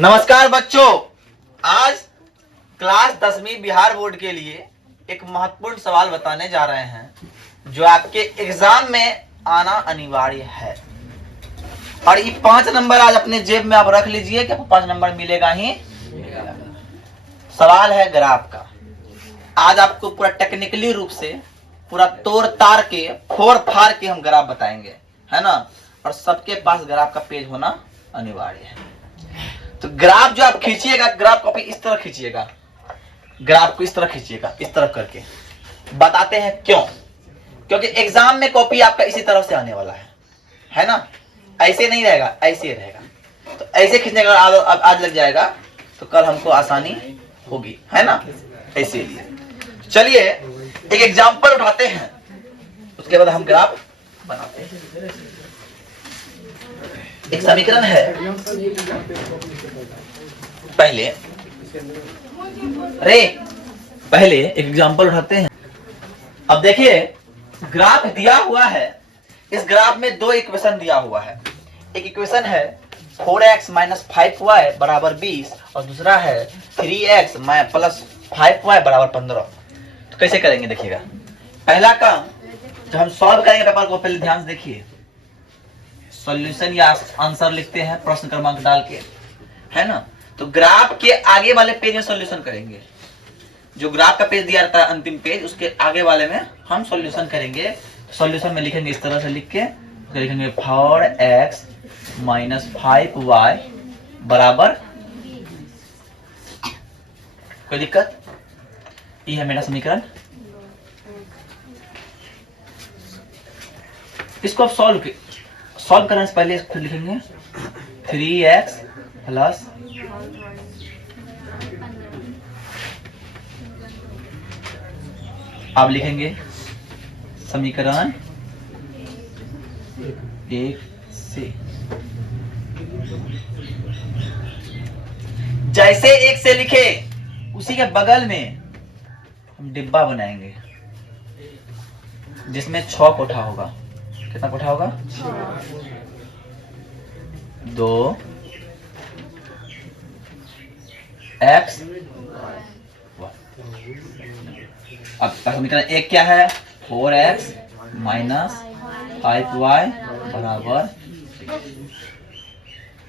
नमस्कार बच्चों, आज क्लास 10वीं बिहार बोर्ड के लिए एक महत्वपूर्ण सवाल बताने जा रहे हैं जो आपके एग्जाम में आना अनिवार्य है। और ये 5 नंबर आज अपने जेब में आप रख लीजिए कि आपको 5 नंबर मिलेगा ही। सवाल है ग्राफ का। आज आपको पूरा टेक्निकली रूप से पूरा तोड़ ताड़ के फोड़ फाड़ के हम ग्राफ बताएंगे, है ना। और सबके पास ग्राफ का पेज होना अनिवार्य है। तो ग्राफ जो आप खींचिएगा, ग्राफ कॉपी इस तरह खींचिएगा, ग्राफ को इस तरह खींचिएगा, इस तरह करके। बताते हैं क्यों। क्योंकि एग्जाम में कॉपी आपका इसी तरह से आने वाला है ना। ऐसे नहीं रहेगा, ऐसे ही रहेगा। तो ऐसे खींचने का आज लग जाएगा तो कल हमको आसानी होगी, है ना। इसीलिए चलिए एक एग्जाम्पल उठाते हैं, उसके बाद हम ग्राफ बनाते हैं। एक समीकरण है, पहले एक एग्जाम्पल उठाते हैं। अब देखिए ग्राफ दिया हुआ है। इस ग्राफ में दो इक्वेशन दिया हुआ है। एक इक्वेशन है 4x - 5y बराबर 20 और दूसरा है 3x + 5y बराबर 15। तो कैसे करेंगे देखिएगा। पहला काम जब हम सॉल्व करेंगे पेपर को, पहले ध्यान से देखिए। सॉल्यूशन या आंसर लिखते हैं प्रश्न क्रमांक डाल के, है ना। तो ग्राफ के आगे वाले पेज में सॉल्यूशन करेंगे। जो ग्राफ का पेज दिया रहता है अंतिम पेज, उसके आगे वाले में हम सॉल्यूशन करेंगे। सॉल्यूशन में लिखेंगे इस तरह से, लिख के लिखेंगे 4x - 5y बराबर, कोई दिक्कत। ये है मेरा समीकरण। इसको आप सॉल्व करने से पहले इसको लिखेंगे 3x + आप लिखेंगे समीकरण 1 से। जैसे 1 से लिखे उसी के बगल में हम डिब्बा बनाएंगे जिसमें 6 कोठा होगा। कितना कोठा होगा? 2 x। अब समीकरण 1 क्या है? 4x - 5y बराबर,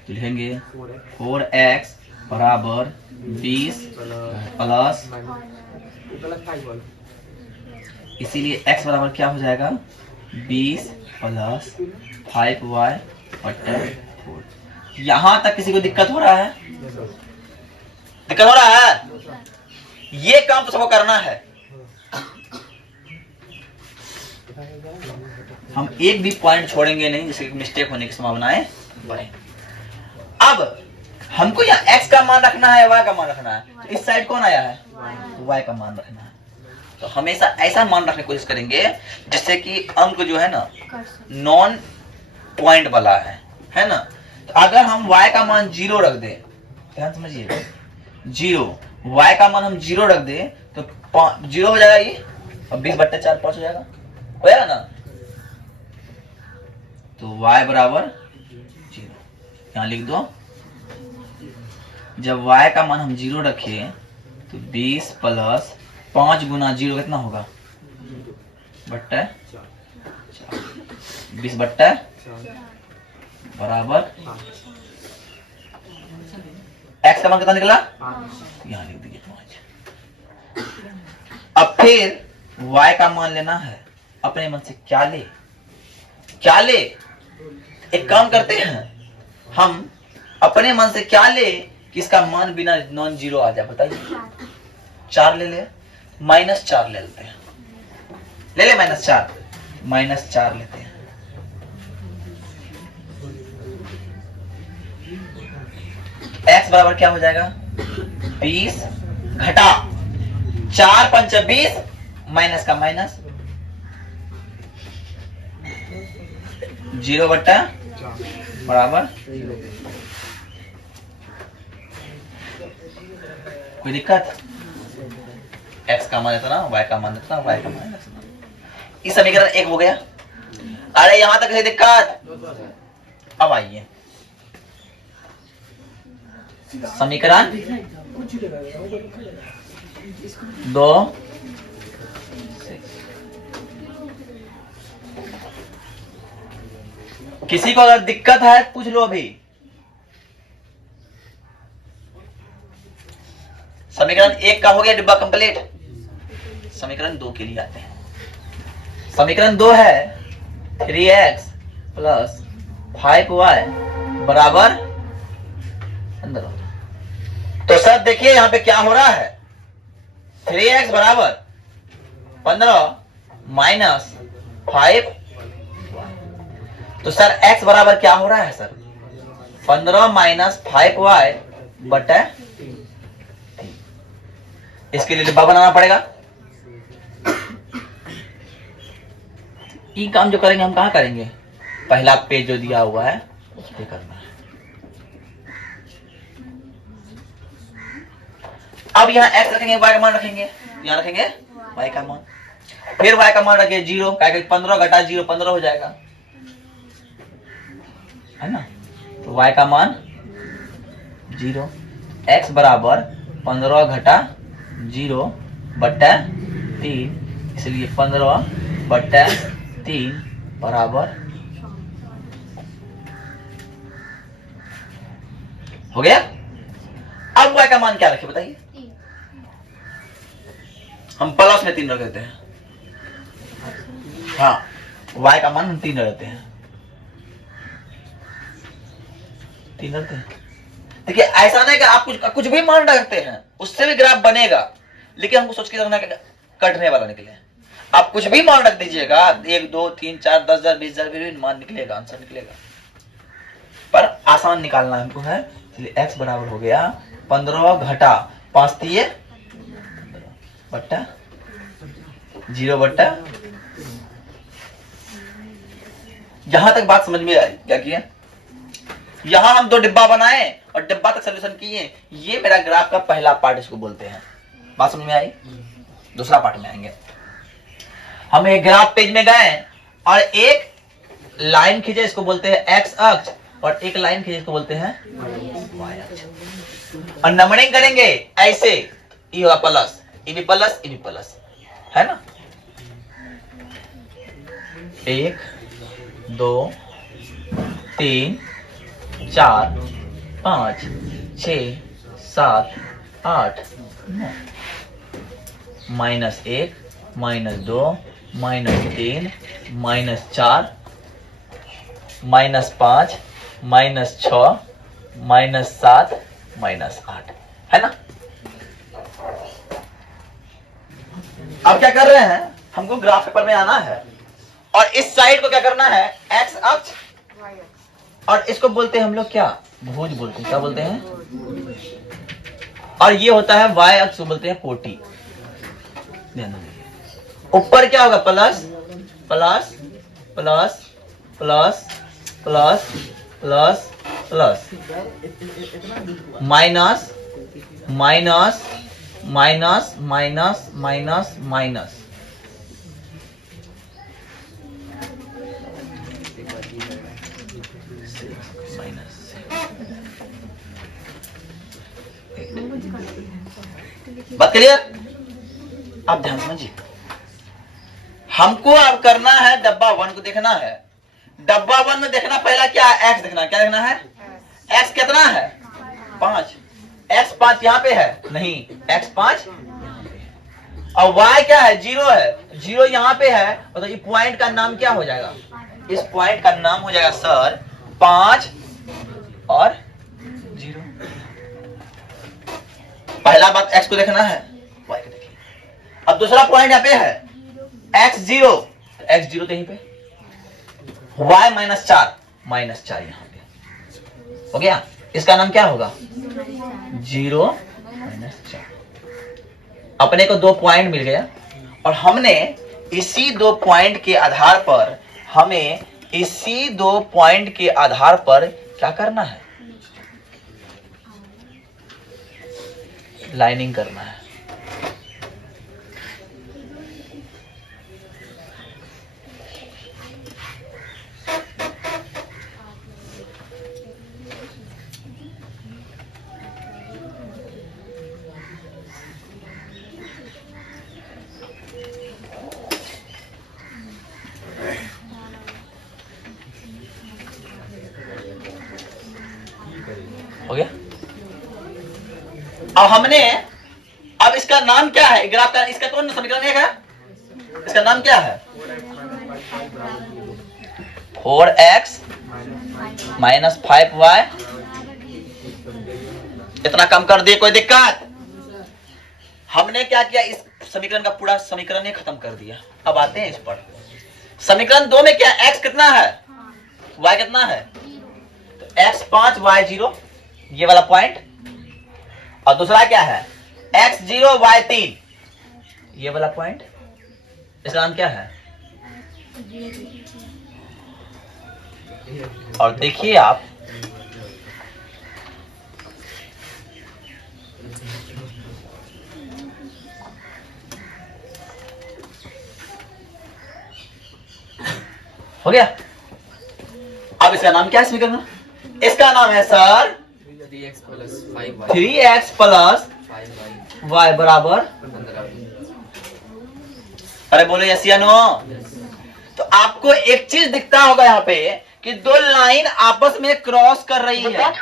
लिखेंगे 4x बराबर 20 प्लस, इसीलिए x बराबर क्या हो जाएगा? 20 + 5y बटे 4। यहां तक किसी को दिक्कत हो रहा है? दिक्कत हो रहा है? ये काम तो सबको करना है। हम एक भी पॉइंट छोड़ेंगे नहीं जिससे मिस्टेक होने की संभावनाएं बढ़े। अब हमको यहाँ x का मान रखना है, y का मान रखना है। तो इस साइड कौन आया है? y का मान रखना है। तो हमेशा ऐसा मान रखने की कोशिश करेंगे जिससे कि अंक जो है ना नॉन पॉइंट वाला है ना। तो अगर हम y का मान 0 रख दे, ध्यान समझिए, 0, y का मान हम 0 रख दे तो 0 हो जाएगा ये, और 20/4 5 हो जाएगा, ना। तो y बराबर 0 यहां लिख दो। जब y का मान हम 0 रखे तो 20 + 5 × 0 कितना होगा? बट्टा 20/4 बराबर, x का मान कितना निकला? यहां लिख दीजिए 5। अब फिर y का मान लेना है। अपने मन से क्या ले? एक काम करते हैं, हम अपने मन से क्या ले कि इसका मान बिना नॉन जीरो आ जाए? बताइए। 4 ले -4 ले लेते हैं। ले -4 लेते हैं। x बराबर क्या हो जाएगा? 20 घटा 4 × 5 = 20, माइनस का माइनस, 0/4 बराबर। कोई दिक्कत? x का मान इतना, y का मान इतना, y का मान इतना। इस समीकरण 1 हो गया। अरे यहां तक है दिक्कत? अब आइए समीकरण 2 किसी को अगर दिक्कत है पूछ लो अभी। समीकरण 1 का हो गया डिब्बा कंप्लीट। समीकरण 2 के लिए आते हैं। समीकरण 2 है 3x प्लस 5y बराबर 15। तो सर देखिए यहां पे क्या हो रहा है, 3x बराबर 15 माइनस 5। तो सर x बराबर क्या हो रहा है सर, 15 माइनस 5y बटा 3। इसके लिए डिब्बा बनाना पड़ेगा। ये काम जो करेंगे हम कहां करेंगे, पहला पेज जो दिया हुआ है उस पे करना है। अब यहाँ x रखेंगे, y का मान रखेंगे, यहाँ रखेंगे y का मान, फिर y का मान रखेंगे 0, 15 घटा 0 15 हो जाएगा, है ना। तो y का मान 0, x बराबर 15 घटा 0 बट्टा 3, इसलिए 15 बट्टा 3 बराबर हो गया। अब y का मान क्या रखे बताइए, हम प्लस में 3 रख देते हैं। हाँ, y का मान हम 3 रख देते हैं, 3 रखते हैं। देखिए ऐसा नहीं कि आप कुछ भी मान रखते हैं उससे भी ग्राफ बनेगा, लेकिन हमको सोच के रखना कि कटने वाला निकले। आप कुछ भी मान रख दीजिएगा, 1 2 3 4 10,000 20,000 फिर भी मान निकलेगा, आंसर निकलेगा, पर आसान निकालना हमको है। इसलिए x बराबर हो गया 15 घटा 5 दिए बट्टा 0 बट्टा। यहां तक बात समझ में आई क्या किया, यहां हम 2 डिब्बा बनाए और डिब्बा तक सॉल्यूशन किए। ये मेरा ग्राफ का पहला पार्ट इसको बोलते हैं। बात समझ में आई। दूसरा पार्ट में आएंगे। हम एक ग्राफ पेज में गए और एक लाइन खींचे, इसको बोलते हैं x अक्ष, और एक लाइन खींचे इसको बोलते हैं y अक्ष, और नंबरिंग करेंगे ऐसे, ये होगा प्लस, ये भी प्लस, ये भी प्लस, है ना। 1 2 3 4 5 6 7 8 9, -1 -2 -3 -4 -5 -6 -7 -8, है ना। अब क्या कर रहे हैं, हमको ग्राफ पेपर में आना है और इस साइड को क्या करना है, x अक्ष, और इसको बोलते हैं हम लोग क्या, भुज बोलते हैं। क्या बोलते हैं, और ये होता है y अक्ष को बोलते हैं कोटि। ऊपर क्या होगा, plus plus plus plus plus plus plus, minus minus minus minus minus minus, बात क्लियर। आप ध्यान समझिए, हमको अब करना है डब्बा 1 को देखना है। डब्बा 1 में देखना पहला क्या है, x देखना। क्या देखना है, x कितना है 5, x 5 यहाँ पे है नहीं, x 5, और y क्या है 0 है, 0 यहाँ पे है, तो ये पॉइंट का नाम क्या हो जाएगा, इस पॉइंट का नाम हो जाएगा सर 5 और 0। पहला बात x को देखना है, y को देखिए। अब दूसरा पॉइंट यहाँ पे है x0, x0 तो यहीं पे, y -4 यहाँ पे हो गया। इसका नाम क्या होगा 0 -4। अपने को 2 पॉइंट मिल गया और हमने इसी 2 पॉइंट के आधार पर, हमें इसी 2 पॉइंट के आधार पर क्या करना है, लाइनिंग करना है। हो गया। अब हमने, अब इसका नाम क्या है ग्राफ का, इसका कौन समीकरण एक है, इसका नाम क्या है 4x माइनस 5y। इतना कम कर दिए, कोई दिक्कत? हमने क्या किया, इस समीकरण का पूरा समीकरण ही खत्म कर दिया। अब आते हैं इस पर। समीकरण 2 में क्या, x कितना है, y कितना है, तो x 5 y 0, ये वाला पॉइंट। और दूसरा क्या है x 0 y 3, ये वाला पॉइंट। इसका नाम क्या है, और देखिए आप हो गया। अब इसका नाम क्या है समीकरण, इसका नाम है सर 3x प्लस 5y बराबर, अरे बोलो यस या नो। तो आपको एक चीज दिखता होगा यहाँ पे कि दो लाइन आपस में क्रॉस कर रही है,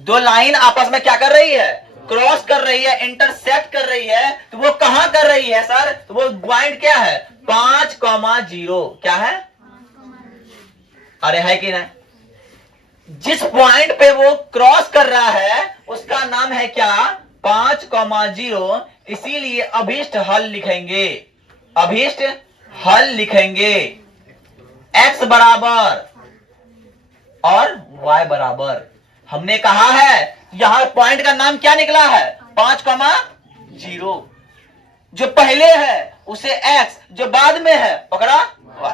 दो लाइन आपस में क्या कर रही है, क्रॉस कर रही है, इंटरसेक्ट कर रही है। तो वो कहां कर रही है सर, तो वो पॉइंट क्या है 5,0, क्या है, अरे है कि नहीं, जिस पॉइंट पे वो क्रॉस कर रहा है उसका नाम है क्या 5,0। इसीलिए अभीष्ट हल लिखेंगे, अभीष्ट हल लिखेंगे x बराबर और y बराबर। हमने कहा है यहां पॉइंट का नाम क्या निकला है 5,0, जो पहले है उसे x, जो बाद में है पकड़ा y।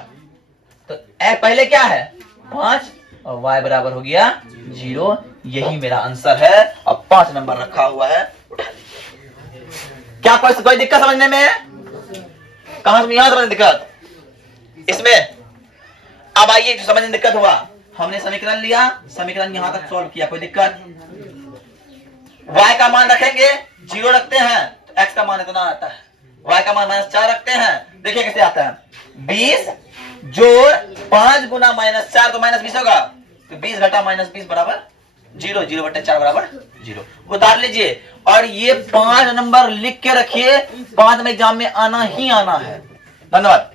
तो x पहले क्या है 5 और y बराबर हो गया 0। यही मेरा आंसर है। अब 5 नंबर रखा हुआ है, उठा लीजिए। क्या कोई दिक्कत समझने में, कहां से यहां समझने दिक्कत इसमें। अब आइए जो समझने दिक्कत हुआ, हमने समीकरण लिया, समीकरण यहां तक सॉल्व किया, कोई दिक्कत। y का मान रखेंगे 0 रखते हैं तो x का मान इतना आता है, y का मान -4 रखते हैं, देखिए कैसे आता है 20 जोड़ 5 गुना -4 तो -20 होगा, तो 20 घटा -20 बराबर 0, 0/4 बराबर 0। उतार लीजिए और ये 5 नंबर लिख के रखिए, 5 में एग्जाम में आना ही आना है। धन्यवाद।